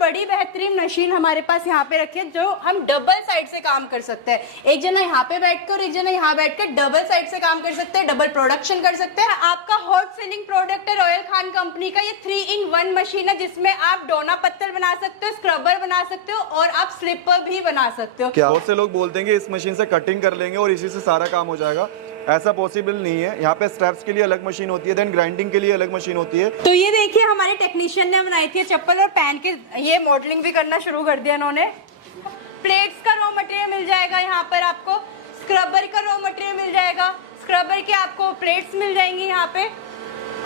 बड़ी बेहतरीन मशीन हमारे पास यहाँ पे रखी है जो हम डबल साइड से काम कर सकते हैं। एक जना यहाँ पे बैठकर और एक जना यहाँ बैठकर डबल साइड से काम कर सकते हैं, डबल प्रोडक्शन कर सकते हैं। आपका हॉट सेलिंग प्रोडक्ट है रॉयल खान कंपनी का ये 3-in-1 मशीन है जिसमें आप डोना पत्तल बना सकते हो, स्क्रबर बना सकते हो और आप स्लिपर भी बना सकते हो। क्या बहुत से लोग बोलते हैं कि इस मशीन से कटिंग कर लेंगे और इसी से सारा काम हो जाएगा, ऐसा पॉसिबल नहीं है। यहाँ पे स्टेप्स के लिए अलग मशीन होती है, देन ग्राइंडिंग के लिए अलग मशीन होती है। तो ये देखिए हमारे टेक्नीशियन ने बनाई थी चप्पल और पहन के ये मॉडलिंग भी करना शुरू कर दिया इन्होंने। प्लेट्स का रॉ मटेरियल मिल जाएगा यहाँ पर आपको, स्क्रबर का रॉ मटेरियल मिल जाएगा, स्क्रबर के आपको प्लेट्स मिल जाएंगी यहाँ पे,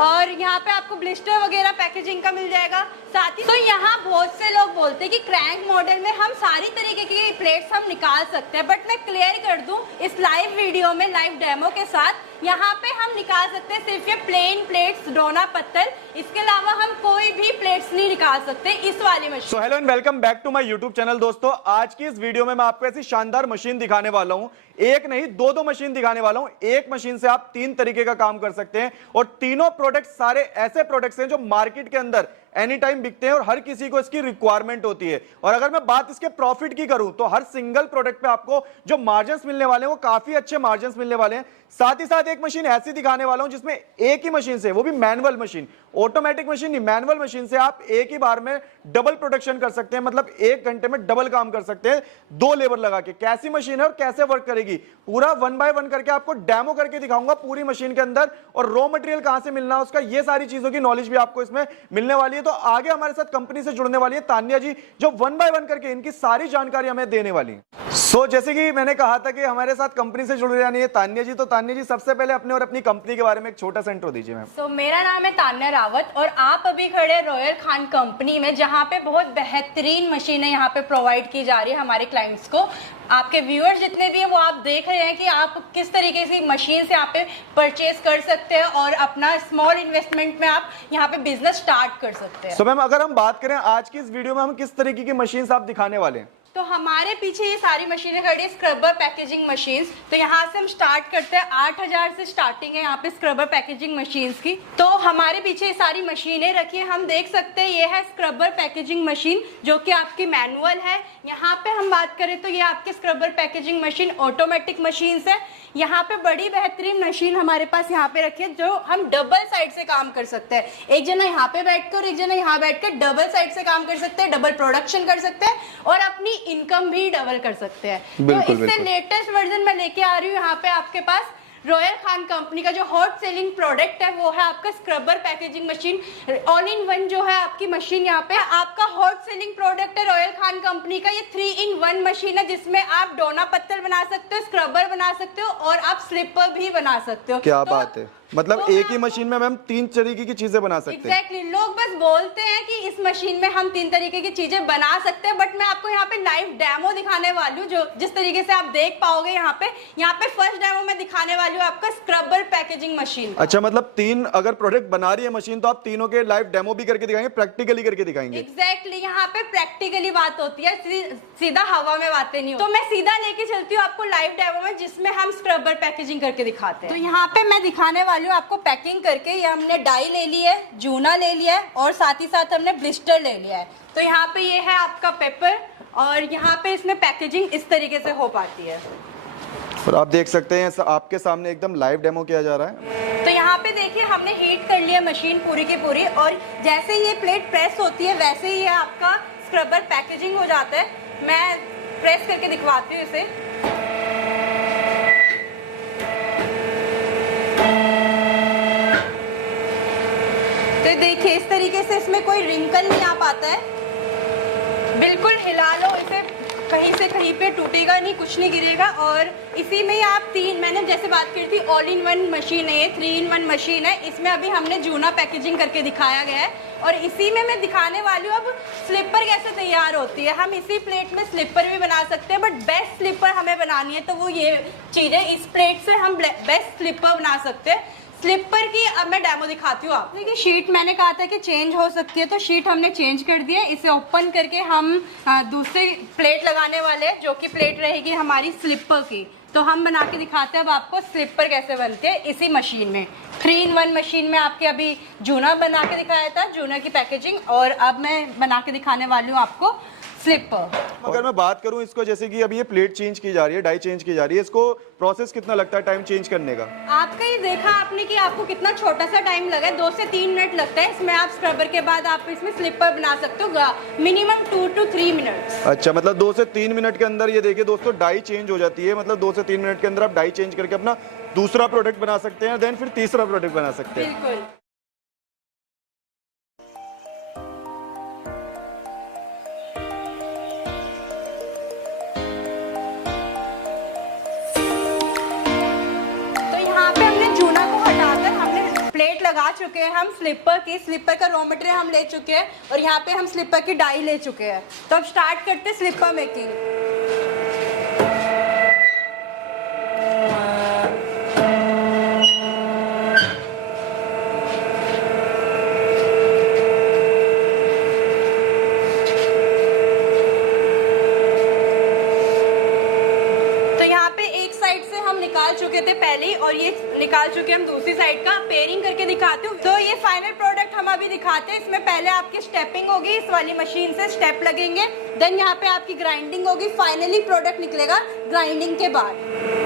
और यहाँ पे आपको ब्लिस्टर वगैरह पैकेजिंग का मिल जाएगा साथ ही। तो यहाँ बहुत से लोग बोलते हैं कि क्रैंक मॉडल में हम सारी तरीके की प्लेट्स हम निकाल सकते हैं, बट मैं क्लियर कर दूं इस लाइव वीडियो में, लाइव डेमो के साथ यहाँ पे हम निकाल सकते हैं सिर्फ ये प्लेन प्लेट्स डोना पत्तल, इसके अलावा हम कोई भी प्लेट्स नहीं निकाल सकते इस वाली machine. So hello and welcome back to my YouTube channel. दोस्तों आज की इस वीडियो में मैं आपको ऐसी शानदार मशीन दिखाने वाला हूँ, एक नहीं दो मशीन दिखाने वाला हूँ। एक मशीन से आप 3 तरीके का काम कर सकते हैं और तीनों प्रोडक्ट सारे ऐसे प्रोडक्ट्स हैं जो मार्केट के अंदर एनी टाइम बिकते हैं और हर किसी को इसकी रिक्वायरमेंट होती है। और अगर मैं बात इसके प्रॉफिट की करूं तो हर सिंगल प्रोडक्ट पे आपको जो मार्जिन्स मिलने वाले हैं वो काफी अच्छे मार्जिन्स मिलने वाले हैं। साथ ही साथ एक मशीन ऐसी दिखाने वाला हूं जिसमें एक ही मशीन से, वो भी मैनुअल मशीन, ऑटोमेटिक मशीन नहीं, मैनुअल मशीन से आप एक ही बार में डबल प्रोडक्शन कर सकते हैं, मतलब 1 घंटे में डबल काम कर सकते हैं 2 लेबर लगा के। कैसी मशीन है और कैसे वर्क करेगी पूरा 1 बाय 1 करके आपको डेमो करके दिखाऊंगा पूरी मशीन के अंदर, और रॉ मटेरियल कहां से मिलना है उसका, ये सारी चीजों की नॉलेज भी आपको इसमें मिलने वाली है। तो आगे हमारे साथ कंपनी से जुड़ने वाली है तान्या जी, जो 1 बाय 1 करके इनकी सारी जानकारी हमें देने वाली है। सो जैसे कि मैंने कहा था कि हमारे साथ कंपनी से जुड़ जानी है तान्या जी, तो तान्या जी सबसे पहले अपने और अपनी कंपनी के बारे में एक छोटा सा इंट्रो दीजिए मैम। सो मेरा नाम है तान्या रावत और आप अभी खड़े रॉयल खान कंपनी में, जहाँ पे बहुत बेहतरीन मशीनें यहाँ पे प्रोवाइड की जा रही है हमारे क्लाइंट्स को। आपके व्यूअर्स जितने भी हैं वो आप देख रहे हैं कि आप किस तरीके से मशीन से आप पे परचेज कर सकते हैं और अपना स्मॉल इन्वेस्टमेंट में आप यहाँ पे बिजनेस स्टार्ट कर सकते हैं। सो मैम अगर हम बात करें आज की इस वीडियो में हम किस तरीके की मशीन आप दिखाने वाले हैं? तो हमारे पीछे ये सारी मशीनें खड़ी है, स्क्रबर पैकेजिंग मशीन्स। तो यहाँ से हम स्टार्ट करते हैं, 8000 से स्टार्टिंग है यहाँ पे स्क्रबर पैकेजिंग मशीन्स की। तो हमारे पीछे ये सारी मशीनें रखी है, हम देख सकते हैं ये है स्क्रबर पैकेजिंग मशीन जो कि आपकी मैनुअल है। यहाँ पे हम बात करें तो ये आपके scrubber packaging machine automatic machine है। यहाँ पे बड़ी बेहतरीन मशीन हमारे पास यहाँ पे रखी है जो हम डबल साइड से काम कर सकते हैं। एक जना यहाँ पे बैठकर और एक जना यहाँ बैठकर डबल साइड से काम कर सकते हैं, डबल प्रोडक्शन कर सकते हैं और अपनी इनकम भी डबल कर सकते हैं। तो इससे लेटेस्ट वर्जन में लेके आ रही हूँ यहाँ पे आपके पास रॉयल खान कंपनी का जो हॉट सेलिंग प्रोडक्ट है वो है आपका scrubber packaging machine, all in one जो है आपकी मशीन। यहाँ पे आपका हॉट सेलिंग प्रोडक्ट है रॉयल खान कंपनी का ये 3-in-1 मशीन है जिसमें आप डोना पत्तल बना सकते हो, स्क्रबर बना सकते हो और आप स्लिपर भी बना सकते हो। क्या बात है, मतलब तो एक ही मशीन में मैम 3 तरीके की चीजें बना सकते हैं। एग्जैक्टली, लोग बस बोलते हैं कि इस मशीन में हम 3 तरीके की चीजें बना सकते हैं, बट मैं आपको यहाँ पे लाइव डेमो दिखाने वाली हूँ जो जिस तरीके से आप देख पाओगे। यहाँ पे फर्स्ट डेमो में दिखाने वाली हूँ आपका स्क्रबर पैकेजिंग मशीन। अच्छा, मतलब 3 अगर प्रोडक्ट बना रही है मशीन तो आप तीनों के लाइव डेमो भी करके दिखाएंगे, प्रैक्टिकली करके दिखाएंगे। एग्जैक्टली, यहाँ पे प्रैक्टिकली बात होती है, सीधा हवा में बातें नहीं होती। तो मैं सीधा लेके चलती हूँ आपको लाइव डेमो में जिसमें हम स्क्रबर पैकेजिंग करके दिखाते हैं। तो यहाँ पे मैं दिखाने वाली हूँ आपको पैकिंग करके। ये हमने डाई ले ली है, जूना ले लिया है और साथ ही साथ हमने ब्लिस्टर ले लिया है। तो यहाँ पे ये है आपका पेपर और यहाँ पे इसमें पैकेजिंग इस तरीके से हो पाती है। और आप देख सकते हैं आपके सामने एकदम लाइव डेमो किया जा रहा है। तो यहाँ पे देखिए हमने हीट कर लिया मशीन पूरी की पूरी और जैसे ये प्लेट प्रेस होती है वैसे ही आपका स्क्रबर पैकेजिंग हो जाता है। मैं प्रेस करके दिखवाती हूँ इसे। तो देखिए इस तरीके से इसमें कोई रिंकल नहीं आ पाता है, बिल्कुल हिला लो इसे, कहीं से कहीं पे टूटेगा नहीं, कुछ नहीं गिरेगा। और इसी में ही आप मैंने जैसे बात की थी ऑल इन वन मशीन है, ये 3-in-1 मशीन है। इसमें अभी हमने जूना पैकेजिंग करके दिखाया गया है और इसी में मैं दिखाने वाली हूँ अब स्लीपर कैसे तैयार होती है। हम इसी प्लेट में स्लीपर भी बना सकते हैं, बट बेस्ट स्लीपर हमें बनानी है तो वो ये चीज़ है, इस प्लेट से हम बेस्ट स्लीपर बना सकते हैं। स्लिपर की अब मैं डेमो दिखाती हूँ आपको। देखिए शीट मैंने कहा था कि चेंज हो सकती है, तो शीट हमने चेंज कर दी है। इसे ओपन करके हम दूसरी प्लेट लगाने वाले हैं जो कि प्लेट रहेगी हमारी स्लिपर की। तो हम बना के दिखाते हैं अब आपको स्लीपर कैसे बनते हैं इसी मशीन में। 3-in-1 मशीन में आपके अभी जूना बना के दिखाया था, जूना की पैकेजिंग, और अब मैं बना के दिखाने वाली हूँ आपको स्लीपर। अगर मैं बात करूं इसको, जैसे कि अभी ये प्लेट चेंज की जा रही है, डाई चेंज की जा रही है, इसको प्रोसेस कितना लगता है टाइम चेंज करने का? आपका ये देखा आपने कि आपको कितना छोटा सा टाइम लगा है, 2 से 3 मिनट लगता है। इसमें आप स्क्रबर के बाद आप इसमें स्लीपर बना सकते हो मिनिमम 2 to 3 मिनट्स। अच्छा, मतलब 2 से 3 मिनट के अंदर ये देखिए दोस्तों डाई चेंज हो जाती है। मतलब 2 से 3 मिनट के अंदर आप डाई चेंज करके अपना दूसरा प्रोडक्ट बना सकते हैं, देन फिर तीसरा प्रोडक्ट बना सकते हैं। बिल्कुल। प्लेट लगा चुके हैं हम स्लीपर का रॉ मटेरियल हम ले चुके हैं, और यहाँ पे हम स्लीपर की डाई ले चुके हैं। तो अब स्टार्ट करते हैं स्लीपर मेकिंग। निकाल चुके थे पहले, और ये निकाल चुके हम दूसरी साइड का। पेयरिंग करके दिखाती हूँ। तो ये फाइनल प्रोडक्ट हम अभी दिखाते हैं। इसमें पहले आपकी स्टेपिंग होगी, इस वाली मशीन से स्टेप लगेंगे, देन यहाँ पे आपकी ग्राइंडिंग होगी, फाइनली प्रोडक्ट निकलेगा ग्राइंडिंग के बाद।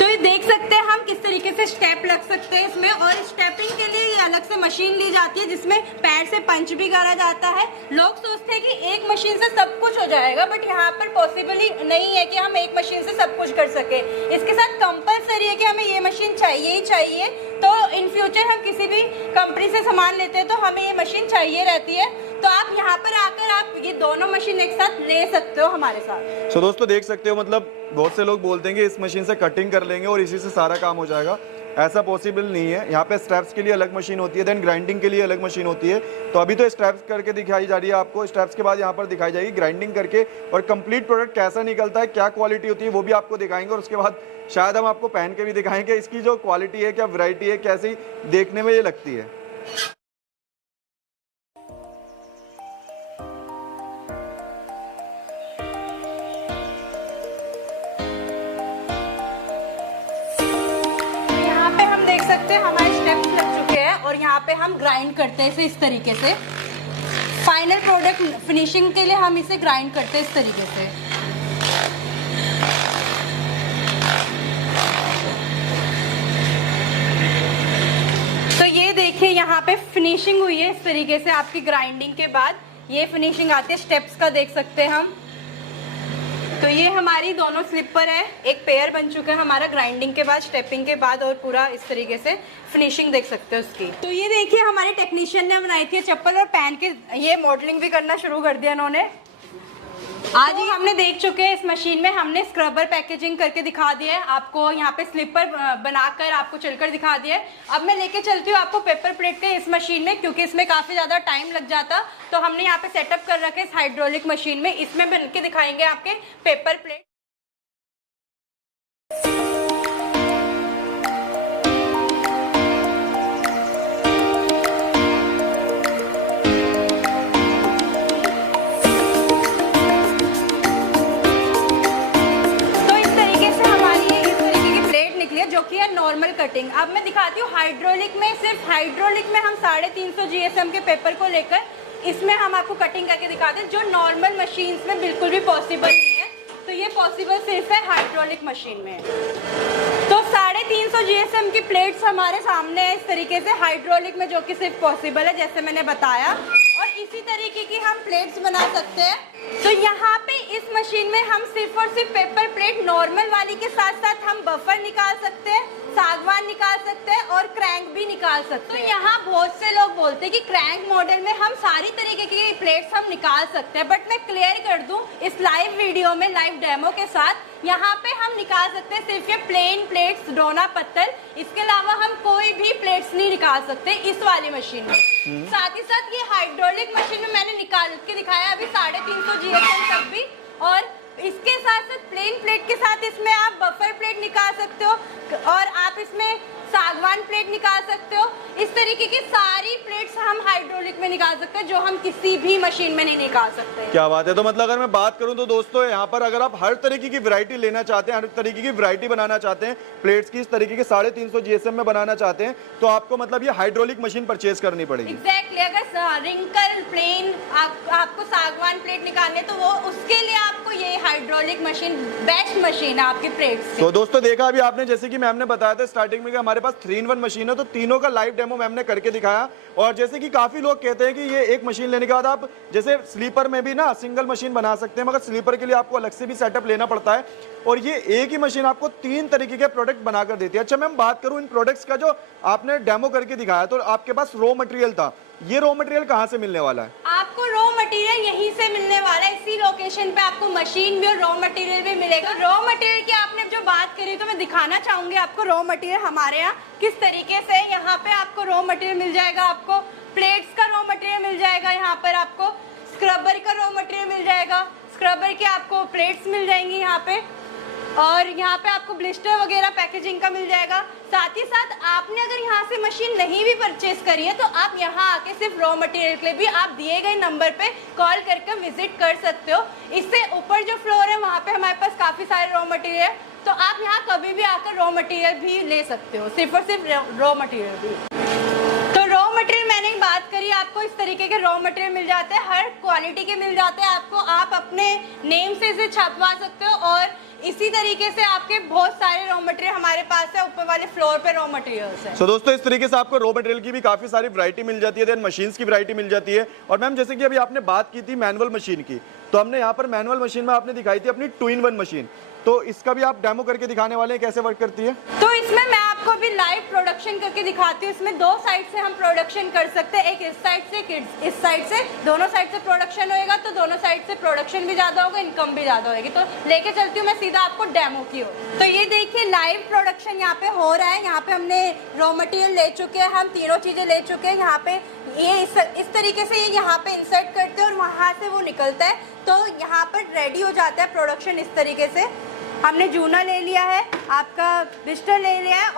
तो ये देख सकते हैं हम किस तरीके से स्टेप लग सकते हैं इसमें, और स्टेपिंग के लिए ये अलग से मशीन ली जाती है जिसमें पैर से पंच भी करा जाता है। लोग सोचते हैं कि एक मशीन से सब कुछ हो जाएगा, बट यहाँ पर पॉसिबल नहीं है कि हम एक मशीन से सब कुछ कर सके। इसके साथ कंपलसरी है कि हमें ये मशीन चाहिए ही चाहिए। तो इन फ्यूचर हम किसी भी कंपनी से सामान लेते हैं तो हमें ये मशीन चाहिए रहती है। तो आप यहाँ पर आकर आप ये दोनों मशीन एक साथ ले सकते हो हमारे साथ। सो दोस्तों देख सकते हो, मतलब बहुत से लोग बोलते हैं कि इस मशीन से कटिंग कर लेंगे और इसी से सारा काम हो जाएगा। ऐसा पॉसिबल नहीं है। यहाँ पे स्ट्रैप्स के लिए अलग मशीन होती है, देन ग्राइंडिंग के लिए अलग मशीन होती है। तो अभी तो स्ट्रैप्स करके दिखाई जा रही है आपको, स्ट्रैप्स के बाद यहाँ पर दिखाई जाएगी ग्राइंडिंग करके, और कंप्लीट प्रोडक्ट कैसा निकलता है, क्या क्वालिटी होती है वो भी आपको दिखाएंगे। और उसके बाद शायद हम आपको पहन के भी दिखाएंगे इसकी जो क्वालिटी है, क्या वैरायटी है, कैसी देखने में ये लगती है। सकते हैं हमारे स्टेप्स लग चुके हैं, और यहाँ पे हम ग्राइंड करते हैं इसे इस तरीके से। फाइनल प्रोडक्ट फिनिशिंग के लिए हम इसे ग्राइंड करते हैं इस तरीके से। तो ये देखिए यहाँ पे फिनिशिंग हुई है इस तरीके से। आपकी ग्राइंडिंग के बाद ये फिनिशिंग आती है, स्टेप्स का देख सकते हैं हम। तो ये हमारी दोनों स्लीपर है, एक पेयर बन चुका है हमारा ग्राइंडिंग के बाद, स्टेपिंग के बाद, और पूरा इस तरीके से फिनिशिंग देख सकते हो उसकी। तो ये देखिए हमारे टेक्नीशियन ने बनाई थी चप्पल, और पहन के ये मॉडलिंग भी करना शुरू कर दिया इन्होंने। आज ही हमने देख चुके हैं इस मशीन में हमने स्क्रबर पैकेजिंग करके दिखा दिया है आपको, यहाँ पे स्लीपर बनाकर आपको चलकर दिखा दिया है। अब मैं लेके चलती हूँ आपको पेपर प्लेट के इस मशीन में, क्योंकि इसमें काफी ज्यादा टाइम लग जाता। तो हमने यहाँ पे सेटअप कर रखे इस हाइड्रोलिक मशीन में, इसमें बन के दिखाएंगे आपके पेपर प्लेट। जो कि है नॉर्मल कटिंग। अब मैं दिखाती हूँ हाइड्रोलिक में। सिर्फ हाइड्रोलिक में हम 350 GSM के पेपर को लेकर इसमें हम आपको कटिंग करके दिखाते हैं, जो नॉर्मल मशीन्स में बिल्कुल भी पॉसिबल नहीं है। तो ये पॉसिबल सिर्फ है हाइड्रोलिक मशीन में। तो 350 GSM की प्लेट्स हमारे सामने है इस तरीके से हाइड्रोलिक में, जो कि सिर्फ पॉसिबल है जैसे मैंने बताया। और इसी तरीके की हम प्लेट्स बना सकते हैं। तो यहाँ पे इस मशीन में हम सिर्फ और सिर्फ पेपर प्लेट नॉर्मल वाली के साथ साथ हम बफर निकाल सकते हैं, सागवान निकाल सकते हैं, और क्रैंक भी निकाल सकते हैं। तो यहाँ बहुत से लोग बोलते हैं कि क्रैंक मॉडल में हम सारी तरीके की प्लेट्स हम निकाल सकते हैं, बट मैं क्लियर कर दूं इस लाइव वीडियो में, लाइव डेमो के साथ, यहाँ पे हम निकाल सकते हैं सिर्फ ये प्लेन प्लेट्स, डोना पत्थर। इसके अलावा हम कोई भी प्लेट्स नहीं निकाल सकते इस वाली मशीन में। साथ ही साथ ये हाइड्रोलिक मशीन में मैंने निकाल के दिखाया अभी 350 GSM तक भी, और इसके साथ साथ प्लेन प्लेट के साथ इसमें आप बफर प्लेट निकाल सकते हो, और आप इसमें सागवान प्लेट निकाल सकते हो। इस तरीके की सारी प्लेट्स हम हाइड्रोलिक में निकाल सकते हैं, जो हम किसी भी मशीन में नहीं निकाल सकते। क्या बात है। तो मतलब अगर मैं बात करूं तो दोस्तों यहाँ पर अगर आप हर तरीके की वैरायटी लेना चाहते हैं, हर तरीके की वैरायटी बनाना चाहते हैं, प्लेट्स की इस तरीके के 350 GSM में बनाना चाहते हैं, तो आपको मतलब ये हाइड्रोलिक मशीन परचेज करनी पड़ेगी। एग्जैक्टली। अगर रिंकल प्लेन आपको सागवान प्लेट निकालने, तो वो उसके लिए आपको ये हाइड्रोलिक मशीन बेस्ट मशीन है आपकी प्लेट्स की। तो दोस्तों देखा अभी आपने, जैसे कि मैम ने बताया था स्टार्टिंग में कि हमारे पास 3-in-1 मशीन है, तो तीनों का लाइव डेमो मैम ने करके दिखाया। और जैसे कि काफी लोग कहते हैं कि ये एक मशीन लेने के बाद आप जैसे स्लीपर में भी ना सिंगल मशीन बना सकते हैं, मगर स्लीपर के लिए आपको अलग से भी सेटअप लेना पड़ता है, और ये एक ही मशीन आपको 3 तरीके के प्रोडक्ट बनाकर देती है। अच्छा मैम, बात करूं इन प्रोडक्ट्स का जो आपने डेमो करके दिखाया, तो आपके पास रॉ मटेरियल था, ये रॉ मटेरियल कहाँ से मिलने वाला है? आपको रॉ मटेरियल यहीं से मिलने वाला है। इसी लोकेशन पे आपको मशीन भी और रॉ मटेरियल भी मिलेगा। रॉ मटेरियल की आपने जो बात करी, तो मैं दिखाना चाहूंगी आपको रॉ मटेरियल हमारे यहाँ किस तरीके से। यहाँ पे आपको रॉ मटेरियल मिल जाएगा, आपको प्लेट्स का रॉ मटेरियल मिल जाएगा, यहाँ पर आपको स्क्रबर का रॉ मटेरियल मिल जाएगा, स्क्रबर के आपको प्लेट्स मिल जाएंगी यहाँ पे, और यहाँ पे आपको ब्लिस्टर वगैरह पैकेजिंग का मिल जाएगा। साथ ही साथ आपने अगर यहाँ से मशीन नहीं भी परचेज करी है, तो आप यहाँ आके सिर्फ रॉ मटेरियल के लिए भी आप दिए गए नंबर पे कॉल करके विजिट कर सकते हो। इससे ऊपर जो फ्लोर है, वहाँ पे हमारे पास काफी सारे रॉ मटेरियल है, तो आप यहाँ कभी भी आकर रॉ मटेरियल भी ले सकते हो, सिर्फ और सिर्फ रॉ मटेरियल भी। तो रॉ मटेरियल मैंने बात करी, आपको इस तरीके के रॉ मटेरियल मिल जाते हैं, हर क्वालिटी के मिल जाते हैं आपको। आप अपने नेम से इसे छपवा सकते हो, और इसी तरीके से आपके बहुत सारे रॉ मटेरियल हमारे पास है। ऊपर वाले फ्लोर पे रॉ मटेरियल्स है। तो दोस्तों इस तरीके से आपको रॉ मटेरियल की भी काफी सारी वैरायटी मिल जाती है, देन मशीन्स की वैरायटी मिल जाती है। और मैम जैसे कि अभी आपने बात की थी मैनुअल मशीन की, तो हमने यहाँ पर मैनुअल मशीन में आपने दिखाई थी अपनी 2-in-1 मशीन, तो इसका भी आप डेमो करके दिखाने वाले हैं, कैसे वर्क करती है? तो इसमें मैं आपको अभी लाइव प्रोडक्शन करके दिखाती हूँ। इसमें 2 साइड से हम प्रोडक्शन कर सकते हैं, एक इस साइड से, एक इस साइड से। दोनों साइड से प्रोडक्शन होएगा, तो दोनों साइड से प्रोडक्शन भी ज्यादा होगा, इनकम भी ज्यादा होगी। तो लेके चलती हूँ मैं सीधा आपको डेमो की ओर। तो ये देखिए लाइव प्रोडक्शन यहाँ पे हो रहा है। यहाँ पे हमने रॉ मटेरियल ले चुके हैं, हम तीनों चीजें ले चुके हैं। यहाँ पे ये इस तरीके से ये यहाँ पे इंसर्ट करते हैं और वहां से वो निकलता है, तो यहाँ पर रेडी हो जाता है प्रोडक्शन। इस तरीके से हमने जूना ले लिया है, आपका बिस्टर ले लिया है,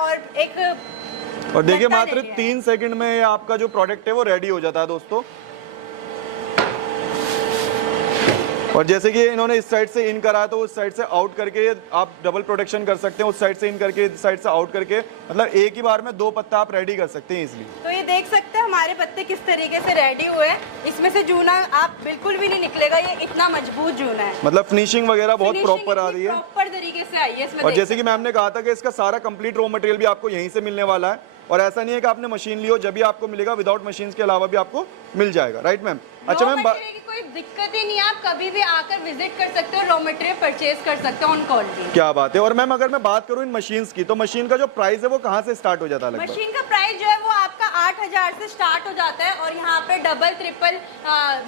और देखिए मात्र 3 सेकंड में आपका जो प्रोडक्ट है वो रेडी हो जाता है दोस्तों। और जैसे कि इन्होंने इस साइड से इन करा, तो उस साइड से आउट करके आप डबल प्रोडक्शन कर सकते हैं, उस साइड से इन करके इस साइड से आउट करके, मतलब एक ही बार में 2 पत्ता आप रेडी कर सकते हैं इसलिए। तो ये देख सकते हैं हमारे पत्ते किस तरीके से रेडी हुए हैं। इसमें से जूना आप बिल्कुल भी नहीं निकलेगा, ये इतना मजबूत जूना है। मतलब फिनिशिंग वगैरह बहुत प्रॉपर आ रही है, प्रॉपर तरीके से आई है इसमें। और जैसे कि मैम ने कहा था कि इसका सारा कंप्लीट रॉ मटेरियल भी आपको यहीं से मिलने वाला है, और ऐसा नहीं है कि आपने मशीन ली हो जब भी आपको मिलेगा, विदाउट मशीन के अलावा भी आपको मिल जाएगा। Right ma'am? अच्छा मैम, कोई दिक्कत ही नहीं है, आप कभी भी आकर विजिट कर सकते हो, रॉ मटेरियल परचेज कर सकते हो ऑन कॉल भी। क्या बात है। और मैम अगर मैं बात करूं इन मशीन्स की, तो मशीन का जो प्राइस है वो कहां से स्टार्ट हो जाता है? लगभग मशीन का प्राइस जो है वो आपका 8000 से स्टार्ट हो जाता है, और यहाँ पे डबल, ट्रिपल,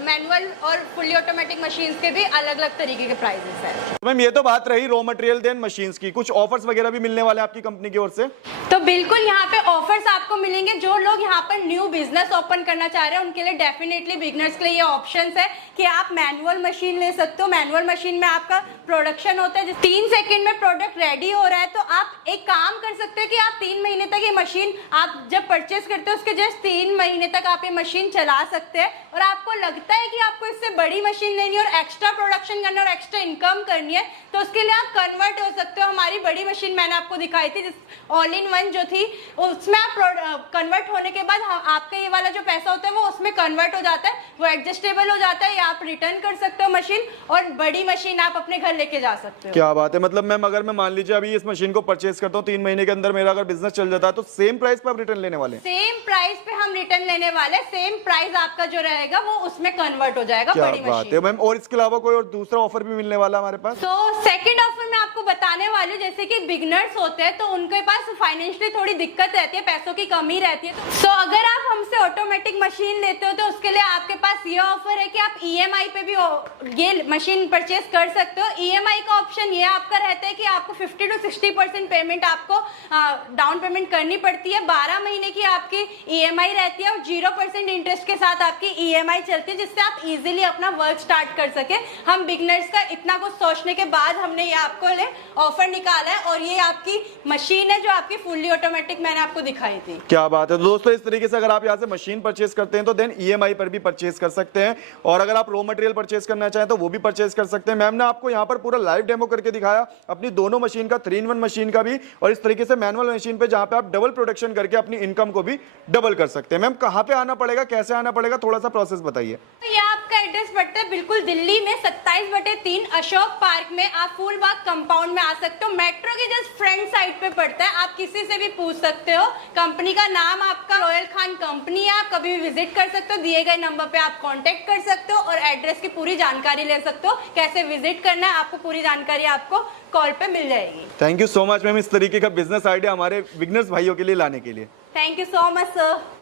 मैनुअल और फुली ऑटोमेटिक मशीन्स के भी अलग अलग तरीके के प्राइसेस है। मैम ये तो बात रही रॉ मटेरियल देन मशीन्स की, कुछ ऑफर्स वगैरह भी मिलने वाले आपकी कंपनी की ओर से? तो बिल्कुल यहाँ पे ऑफर्स आपको मिलेंगे। जो लोग यहाँ पर न्यू बिजनेस ओपन करना चाह रहे हैं, उनके लिए डेफिनेटली बिगनर्स के लिए ये ऑप्शंस है कि आप मैनुअल मशीन ले सकते हो। मैनुअल मशीन में आपका प्रोडक्शन होता है, 3 सेकंड में प्रोडक्ट रेडी हो रहा है, तो आप एक काम कर सकते हो कि आप 3 महीने तक ये मशीन आप जब परचेज करते हो उसके जस्ट 3 महीने तक आप ये मशीन चला सकते हैं। और आपको लगता है कि आपको इससे बड़ी मशीन लेनी है और एक्स्ट्रा प्रोडक्शन करना है और एक्स्ट्रा इनकम करनी है, तो उसके लिए आप कन्वर्ट हो सकते हो। हमारी बड़ी मशीन मैंने आपको दिखाई थी, ऑल इन वन जो थी, उसमें आप कन्वर्ट होने के बाद आपका ये वाला जो पैसा होता है वो उसमें कन्वर्ट हो जाता है, वो एडजस्टेबल हो जाता है, या आप रिटर्न कर सकते हो मशीन, और बड़ी मशीन आप अपने घर लेके जा सकते हो। क्या बात है। मतलब मैम अगर मैं मान लीजिए अभी इस मशीन को परचेज करता हूँ, 3 महीने के अंदर मेरा अगर बिजनेस चल जाता है, तो सेम प्राइस पे आप रिटर्न लेने वाले हैं? सेम प्राइस पे हम रिटर्न लेने वाले, सेम प्राइस आपका जो रहेगा वो उसमें कन्वर्ट हो जाएगा। क्या बड़ी बात है मैम। और इसके अलावा कोई और दूसरा ऑफर भी मिलने वाला हमारे पास? तो सेकंड ऑफर मैं आपको बताने वाली हूँ, जैसे कि बिगनर्स होते हैं तो उनके पास फाइनेंशियली थोड़ी दिक्कत रहती है, पैसों की कमी रहती है, तो अगर आप हमसे ऑटोमेटिक मशीन लेते हो तो उसके लिए आपके पास ये ऑफर है कि आप EMI पे भी ये मशीन परचेज कर सकते हो। EMI का ऑप्शन ये आपका रहता है कि आपको 50 to 60% पेमेंट आपको डाउन पेमेंट करनी पड़ती है। 12 महीने की आपकी EMI रहती है और 0% इंटरेस्ट के साथ आपकी EMI चलती है, जिससे आप इजीली अपना वर्क स्टार्ट कर सके। हम बिगनर्स का इतना कुछ सोचने के बाद हमने ये आपको ऑफर निकाला है, और ये आपकी मशीन है जो आपकी फुल्ली ऑटोमेटिक मैंने आपको दिखाई थी। क्या बात है। तो दोस्तों इस तरीके से अगर आप यहाँ से मशीन परचेज करते हैं तो देन EMI पर भी परचेज कर सकते हैं, और अगर आप रॉ मटेरियल परचेज करना चाहें तो वो भी परचेज कर सकते हैं। मैम ने आपको यहाँ पर पूरा लाइव डेमो करके दिखाया अपनी दोनों मशीन का, 3-in-1 मशीन का भी, और इस तरीके से मैनुअल मशीन पे जहाँ पे आप डबल प्रोडक्शन करके अपनी इनकम को भी डबल कर सकते हैं। मैम कहाँ पे आना पड़ेगा, कैसे आना पड़ेगा, थोड़ा सा प्रोसेस बताइए। तो ये आपका एड्रेस पड़ता है बिल्कुल दिल्ली में 27/3 अशोक पार्क में। आप फूलबाग कंपाउंड में आ सकते हो, मेट्रो के जस्ट फ्रंट साइड पे पड़ता है। आप किसी से भी पूछ सकते हो। कंपनी का नाम आपका रॉयल खान कंपनी है, आप कभी भी विजिट कर सकते हो। दिए गए नंबर पे आप कांटेक्ट कर सकते हो और एड्रेस की पूरी जानकारी ले सकते हो। कैसे विजिट करना है आपको पूरी जानकारी आपको कॉल पे मिल जाएगी। Thank you so much ma'am इस तरीके का बिजनेस आइडिया हमारे बिगनर्स भाइयों के लिए लाने के लिए। Thank you so much sir.